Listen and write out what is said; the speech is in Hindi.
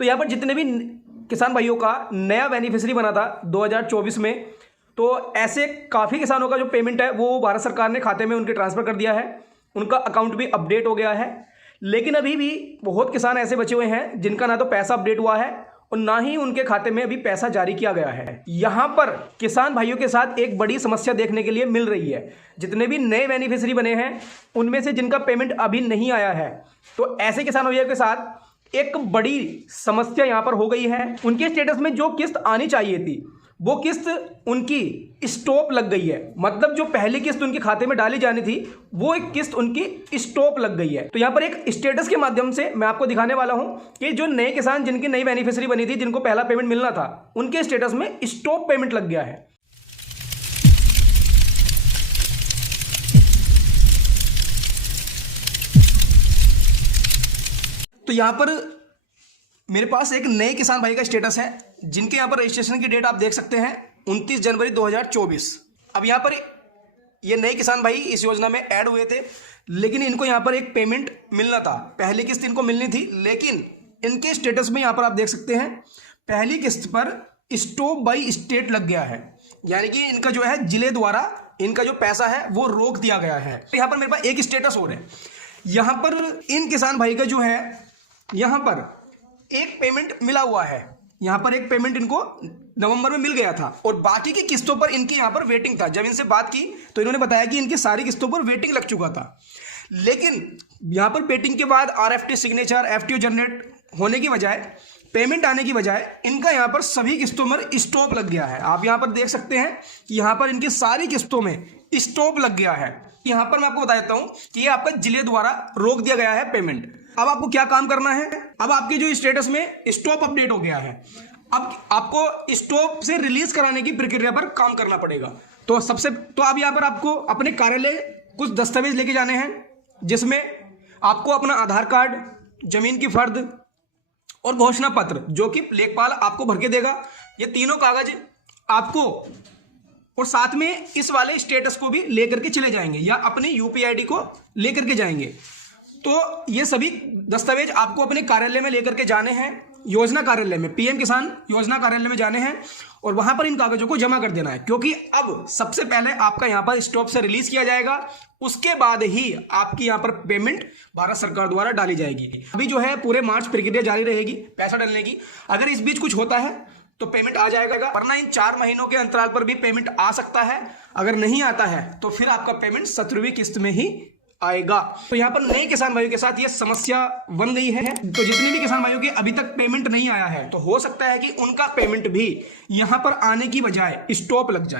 तो यहाँ पर जितने भी किसान भाइयों का नया बेनिफिशियरी बना था 2024 में, तो ऐसे काफ़ी किसानों का जो पेमेंट है वो भारत सरकार ने खाते में उनके ट्रांसफ़र कर दिया है, उनका अकाउंट भी अपडेट हो गया है। लेकिन अभी भी बहुत किसान ऐसे बचे हुए हैं जिनका ना तो पैसा अपडेट हुआ है और ना ही उनके खाते में अभी पैसा जारी किया गया है। यहाँ पर किसान भाइयों के साथ एक बड़ी समस्या देखने के लिए मिल रही है। जितने भी नए बेनिफिशियरी बने हैं उनमें से जिनका पेमेंट अभी नहीं आया है, तो ऐसे किसान भाइयों के साथ एक बड़ी समस्या यहाँ पर हो गई है। उनके स्टेटस में जो किस्त आनी चाहिए थी वो किस्त उनकी स्टॉप लग गई है। मतलब जो पहली किस्त उनके खाते में डाली जानी थी वो एक किस्त उनकी स्टॉप लग गई है। तो यहाँ पर एक स्टेटस के माध्यम से मैं आपको दिखाने वाला हूँ कि जो नए किसान जिनकी नई बेनिफिशियरी बनी थी, जिनको पहला पेमेंट मिलना था, उनके स्टेटस में स्टॉप पेमेंट लग गया है। तो यहाँ पर मेरे पास एक नए किसान भाई का स्टेटस है जिनके यहाँ पर रजिस्ट्रेशन की डेट आप देख सकते हैं 29 जनवरी 2024। अब यहाँ पर ये नए किसान भाई इस योजना में ऐड हुए थे, लेकिन इनको यहाँ पर एक पेमेंट मिलना था, पहली किस्त इनको मिलनी थी। लेकिन इनके स्टेटस में यहाँ पर आप देख सकते हैं पहली किस्त पर स्टॉप बाई स्टेट लग गया है, यानी कि इनका जो है जिले द्वारा इनका जो पैसा है वो रोक दिया गया है। तो यहाँ पर मेरे पास एक स्टेटस और है। यहाँ पर इन किसान भाई का जो है यहाँ पर एक पेमेंट मिला हुआ है, यहाँ पर एक पेमेंट इनको नवंबर में मिल गया था और बाकी की किस्तों पर इनकी यहाँ पर वेटिंग था। जब इनसे बात की तो इन्होंने बताया कि इनकी सारी किस्तों पर वेटिंग लग चुका था, लेकिन यहाँ पर वेटिंग के बाद आरएफटी सिग्नेचर एफटीओ जनरेट होने की बजाय, पेमेंट आने की बजाय इनका यहाँ पर सभी किस्तों पर स्टॉप लग गया है। आप यहाँ पर देख सकते हैं कि यहाँ पर इनकी सारी किस्तों में स्टॉप लग गया है। यहाँ पर मैं आपको बता देता हूँ कि ये आपका जिले द्वारा रोक दिया गया है पेमेंट। अब आपको क्या काम करना है, अब आपके जो स्टेटस में स्टॉप अपडेट हो गया है, अब आपको स्टॉप से रिलीज कराने की प्रक्रिया पर काम करना पड़ेगा। तो अब यहाँ पर आपको अपने कार्यालय कुछ दस्तावेज लेके जाने हैं, जिसमें आपको अपना आधार कार्ड, जमीन की फर्द और घोषणा पत्र जो कि लेखपाल आपको भर के देगा, ये तीनों कागज आपको, और साथ में इस वाले स्टेटस को भी लेकर के चले जाएंगे या अपनी यूपीआईडी को लेकर के जाएंगे। तो ये सभी दस्तावेज आपको अपने कार्यालय में लेकर के जाने हैं, योजना कार्यालय में, पीएम किसान योजना कार्यालय में जाने हैं और वहां पर इन कागजों को जमा कर देना है। क्योंकि अब सबसे पहले आपका यहाँ पर स्टॉप से रिलीज किया जाएगा, उसके बाद ही आपकी यहाँ पर पेमेंट भारत सरकार द्वारा डाली जाएगी। अभी जो है पूरे मार्च प्रक्रिया जारी रहेगी पैसा डालने की। अगर इस बीच कुछ होता है तो पेमेंट आ जाएगा, वरना इन 4 महीनों के अंतराल पर भी पेमेंट आ सकता है। अगर नहीं आता है तो फिर आपका पेमेंट 17वीं किस्त में ही आएगा। तो यहाँ पर नए किसान भाइयों के साथ ये समस्या बन गई है। तो जितने भी किसान भाइयों के अभी तक पेमेंट नहीं आया है, तो हो सकता है कि उनका पेमेंट भी यहाँ पर आने की बजाय स्टॉप लग जाए।